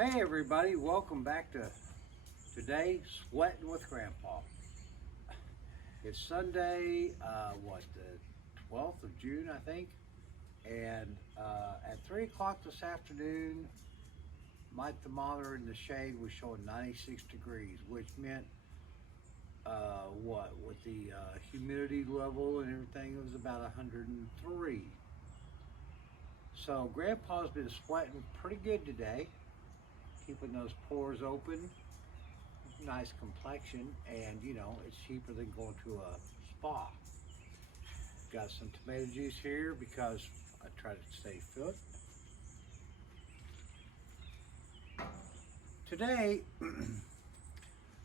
Hey everybody, welcome back to today Sweating with Grandpa. It's Sunday, the 12th of June, I think, and at 3 o'clock this afternoon, my thermometer in the shade was showing 96 degrees, which meant, with the humidity level and everything, it was about 103. So Grandpa's been sweating pretty good today, keeping those pores open. Nice complexion, and it's cheaper than going to a spa. Got some tomato juice here because I try to stay fit. Today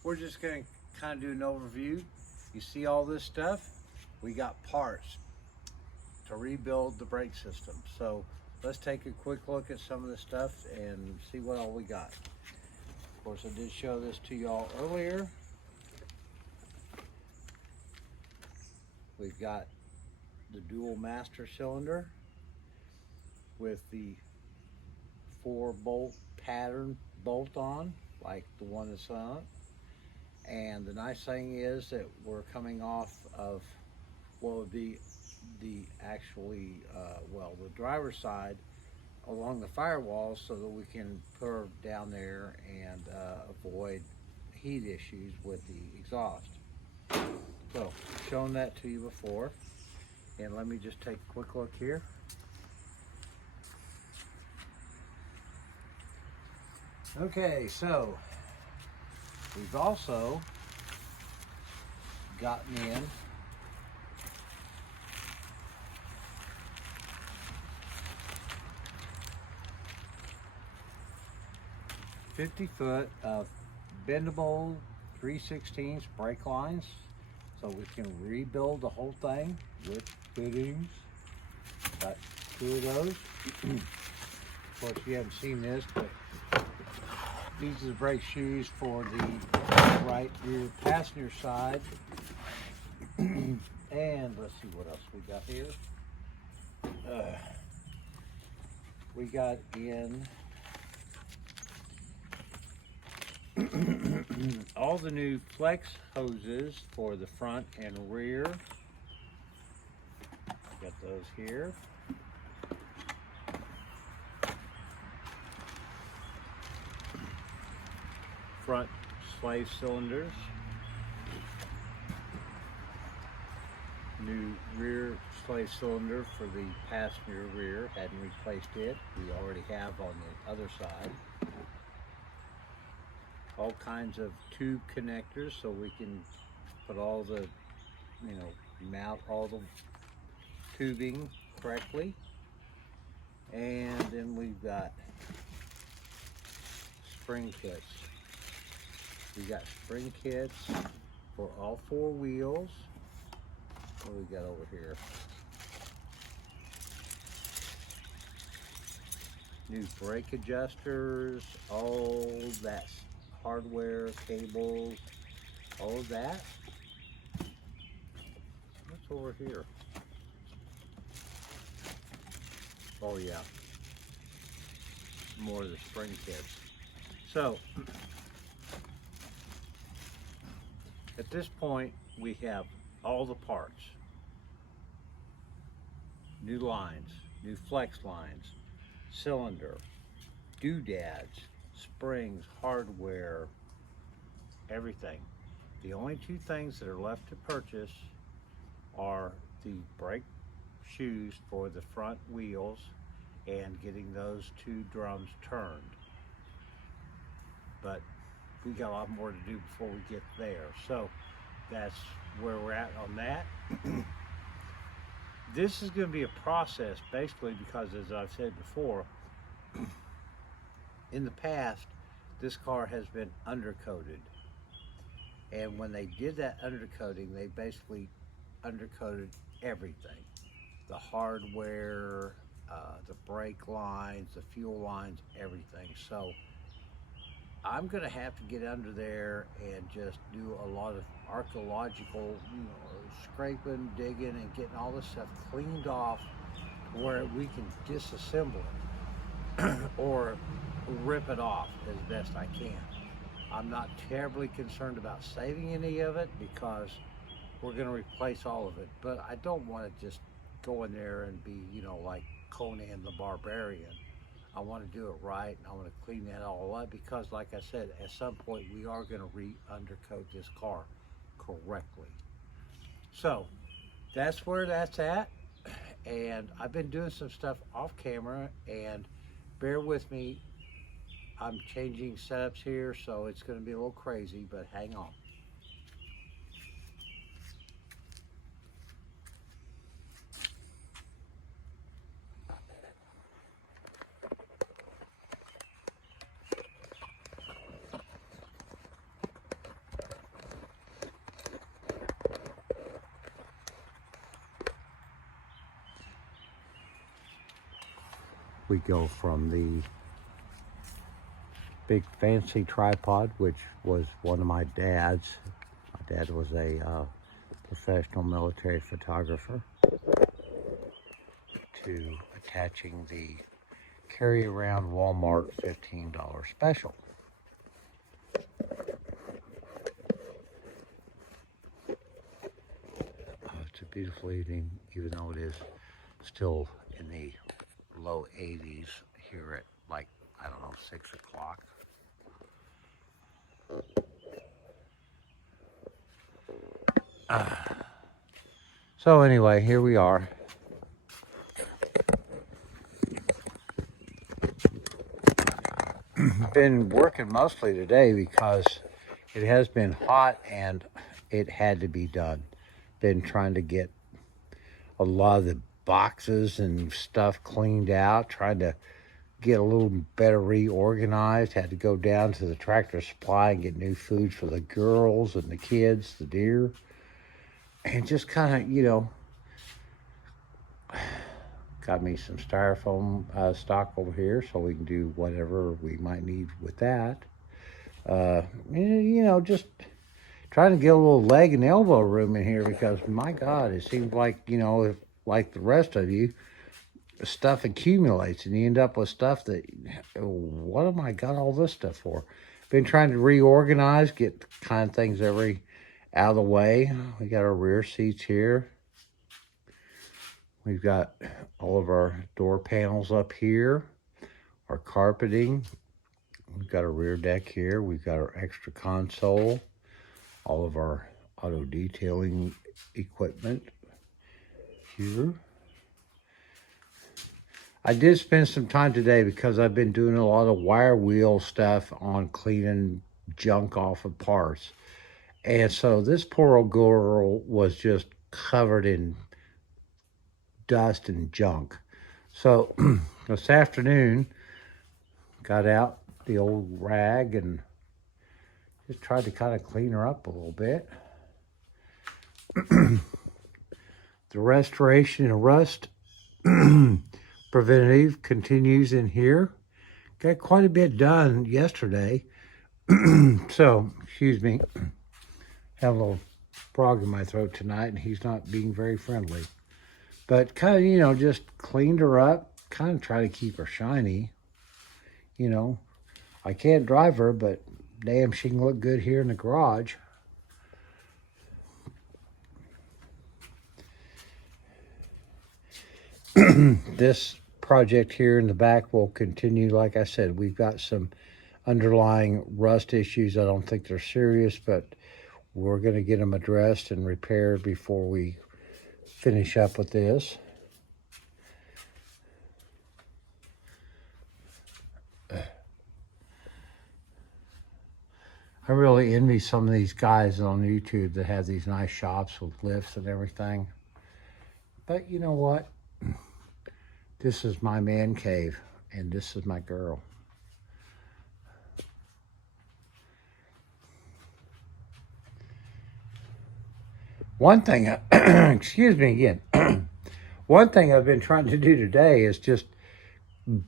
we're just going to kind of do an overview. You see all this stuff? We got parts to rebuild the brake system. So let's take a quick look at some of the stuff and see what all we got. Of course, I did show this to y'all earlier. We've got the dual master cylinder with the 4-bolt pattern bolt on, like the one that's on it. And the nice thing is that we're coming off of what would be the the driver's side along the firewall, so that we can put her down there and avoid heat issues with the exhaust. So, shown that to you before, and let me just take a quick look here. Okay, so we've also gotten in 50-foot of bendable 3/16 brake lines, so we can rebuild the whole thing with fittings. Got 2 of those. Of course, you haven't seen this, but these are the brake shoes for the right rear passenger side. And let's see what else we got here. We got in all the new flex hoses for the front and rear. Got those here. Front slave cylinders. New rear slave cylinder for the passenger rear. Hadn't replaced it. We already have on the other side. All kinds of tube connectors, so we can put all the, mount all the tubing correctly. And then we've got spring kits. We got spring kits for all 4 wheels. What do we got over here? New brake adjusters, all that hardware, cables, all of that. What's over here? Oh yeah, more of the spring kits. So at this point we have all the parts, new lines, new flex lines, cylinder, doodads, springs, hardware, everything. The only 2 things that are left to purchase are the brake shoes for the front wheels and getting those 2 drums turned. But we got a lot more to do before we get there. So that's where we're at on that. This is going to be a process, basically, because as I've said before, in the past, this car has been undercoated. And when they did that undercoating, they basically undercoated everything. The hardware, the brake lines, the fuel lines, everything. So I'm gonna have to get under there and just do a lot of archaeological, scraping, digging, and getting all this stuff cleaned off where we can disassemble it. Or rip it off as best I can. I'm not terribly concerned about saving any of it because we're going to replace all of it. But I don't want to just go in there and be, you know, like Conan the Barbarian. I want to do it right, and I want to clean that all up because, like I said, at some point we are going to re-undercoat this car correctly. So that's where that's at. And I've been doing some stuff off camera, and bear with me. I'm changing setups here, so it's going to be a little crazy, but hang on. We go from the big fancy tripod, which was one of my dad's. My dad was a professional military photographer, to attaching the carry around Walmart $15 special. It's a beautiful evening, even though it is still in the low 80s here at, like, I don't know, 6 o'clock. So anyway, here we are. Been working mostly today because it has been hot and it had to be done. Been trying to get a lot of the boxes and stuff cleaned out, trying to get a little better reorganized. Had to go down to the Tractor Supply and get new food for the girls and the kids, the deer. And just kind of, you know, got me some styrofoam stock over here so we can do whatever we might need with that. You know, just trying to get a little leg and elbow room in here because, my God, it seems like, you know, if, like the rest of you, stuff accumulates and you end up with stuff that, what am I got all this stuff for? Been trying to reorganize, get kind of things out of the way. We got our rear seats here. We've got all of our door panels up here, our carpeting. We've got a rear deck here. We've got our extra console, all of our auto detailing equipment here. I did spend some time today because I've been doing a lot of wire wheel stuff on cleaning junk off of parts. And so this poor old girl was just covered in dust and junk. So this afternoon, got out the old rag and just tried to kind of clean her up a little bit. The restoration and rust preventative continues in here. Got quite a bit done yesterday. So, excuse me, have a little frog in my throat tonight, and he's not being very friendly. But kind of, you know, just cleaned her up, kind of try to keep her shiny. You know, I can't drive her, but damn, she can look good here in the garage. This project here in the back will continue. Like I said, we've got some underlying rust issues. I don't think they're serious, but we're going to get them addressed and repaired before we finish up with this. I really envy some of these guys on YouTube that have these nice shops with lifts and everything. But you know what? This is my man cave, and this is my girl. One thing, excuse me again, one thing I've been trying to do today is just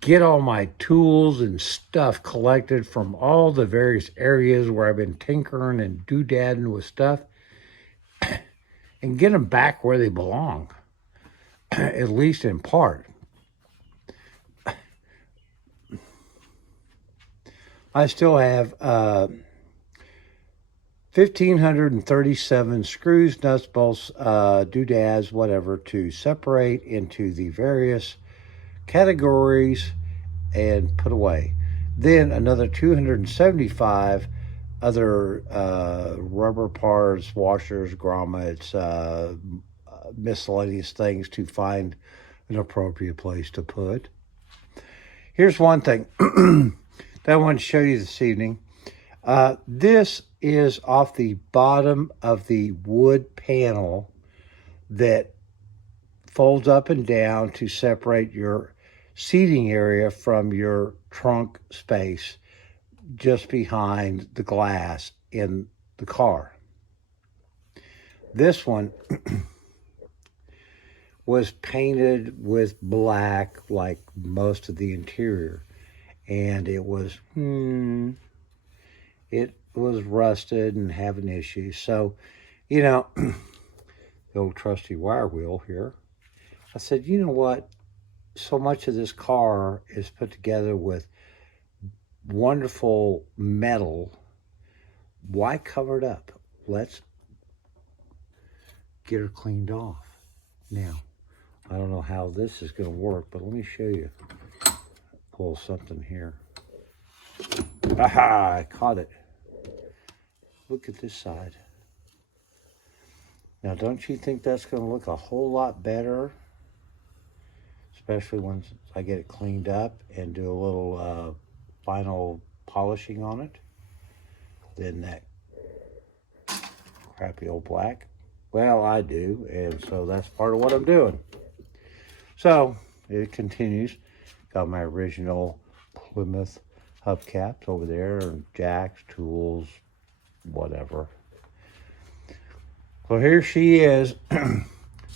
get all my tools and stuff collected from all the various areas where I've been tinkering and doodadding with stuff and get them back where they belong, at least in part. I still have 1,537 screws, nuts, bolts, doodads, whatever, to separate into the various categories and put away. Then another 275 other rubber parts, washers, grommets, miscellaneous things to find an appropriate place to put. Here's one thing that I want to show you this evening. This is off the bottom of the wood panel that folds up and down to separate your seating area from your trunk space just behind the glass in the car. This one was painted with black like most of the interior, and it was rusted and having issues. So, you know, the old trusty wire wheel here, I said, you know what? So much of this car is put together with wonderful metal. Why cover it up? Let's get her cleaned off. Now, I don't know how this is going to work, but let me show you. Pull something here. Aha, I caught it. Look at this side. Now, don't you think that's going to look a whole lot better? Especially once I get it cleaned up and do a little final polishing on it. Then that crappy old black. Well, I do, and so that's part of what I'm doing. So, it continues. Got my original Plymouth hubcaps over there, and jacks, tools, whatever. So here she is.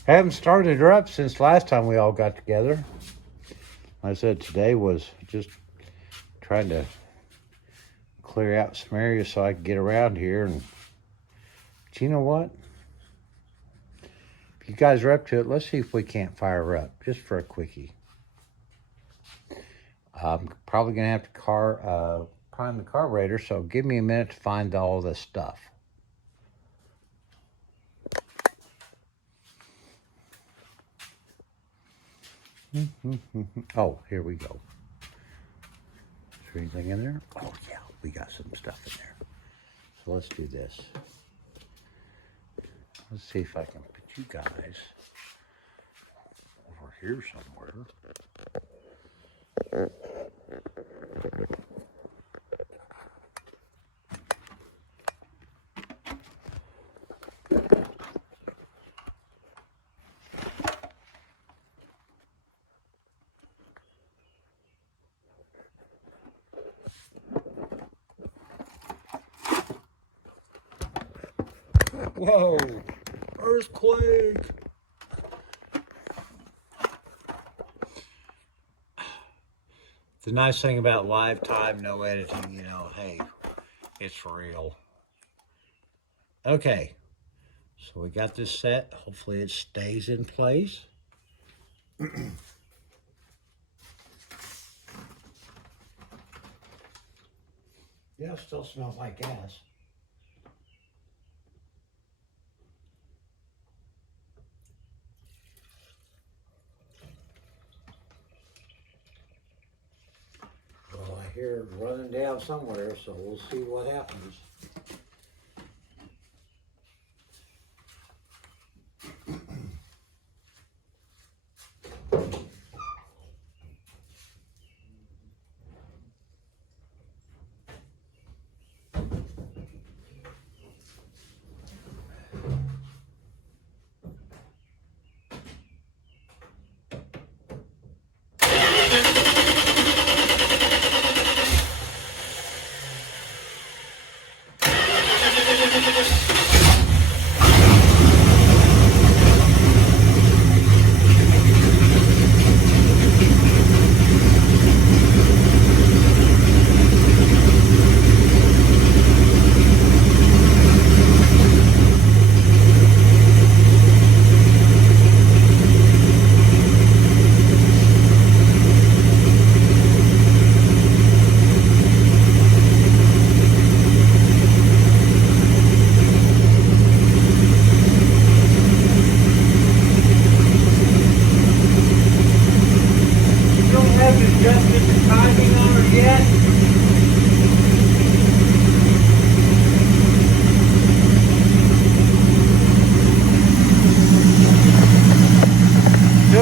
Haven't started her up since last time we all got together. Like I said, today was just trying to clear out some areas so I could get around here. But you know what? If you guys are up to it, let's see if we can't fire her up just for a quickie. I'm probably going to have to prime the carburetor, so give me a minute to find all this stuff. Oh, here we go. Is there anything in there? Oh, yeah, we got some stuff in there. So let's do this. Let's see if I can put you guys over here somewhere. Whoa, earthquake. The nice thing about live time, no editing, you know, hey, it's real. Okay, so we got this set. Hopefully it stays in place. Yeah, it still smells like gas. Well, I hear it running down somewhere, so we'll see what happens.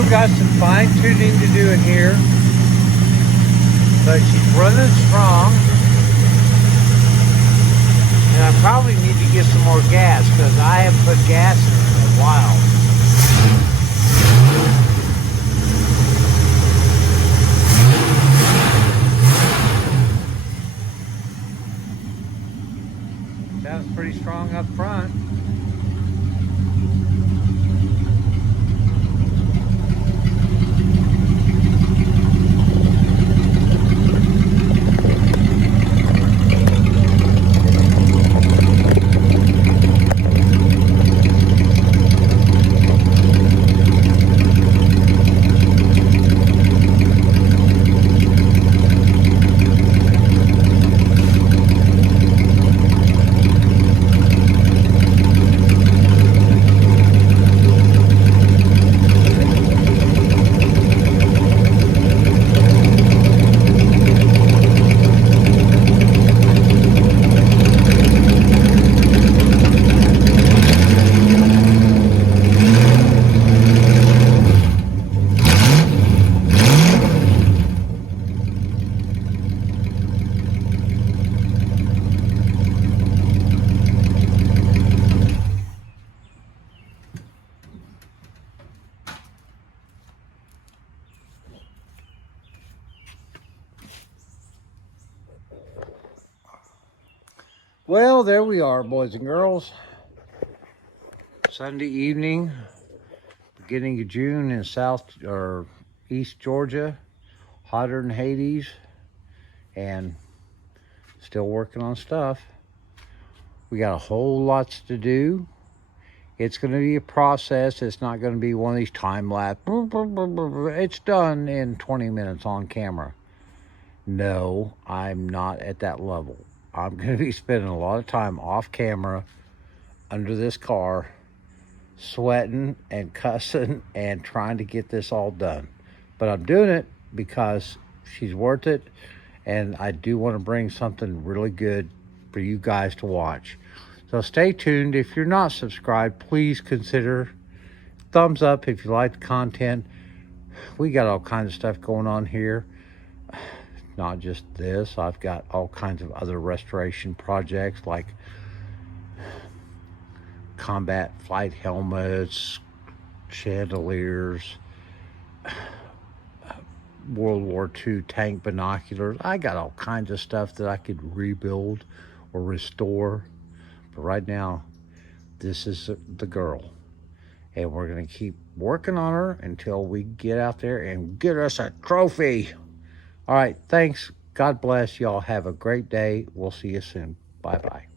Still got some fine tuning to do in here, but she's running strong. And I probably need to get some more gas because I haven't put gas in a while. Sounds pretty strong up front. Well, there we are, boys and girls. Sunday evening, beginning of June in South or East Georgia, hotter than Hades, and still working on stuff. We got a whole lots to do. It's going to be a process. It's not going to be one of these time lapse. It's done in 20 minutes on camera. No, I'm not at that level. I'm going to be spending a lot of time off camera under this car, sweating and cussing and trying to get this all done. But I'm doing it because she's worth it, and I do want to bring something really good for you guys to watch. So stay tuned. If you're not subscribed, please consider thumbs up if you like the content. We got all kinds of stuff going on here. Not just this. I've got all kinds of other restoration projects like combat flight helmets, chandeliers, World War II tank binoculars. I got all kinds of stuff that I could rebuild or restore. But right now, this is the girl. And we're going to keep working on her until we get out there and get us a trophy. All right, thanks. God bless. Y'all have a great day. We'll see you soon. Bye-bye.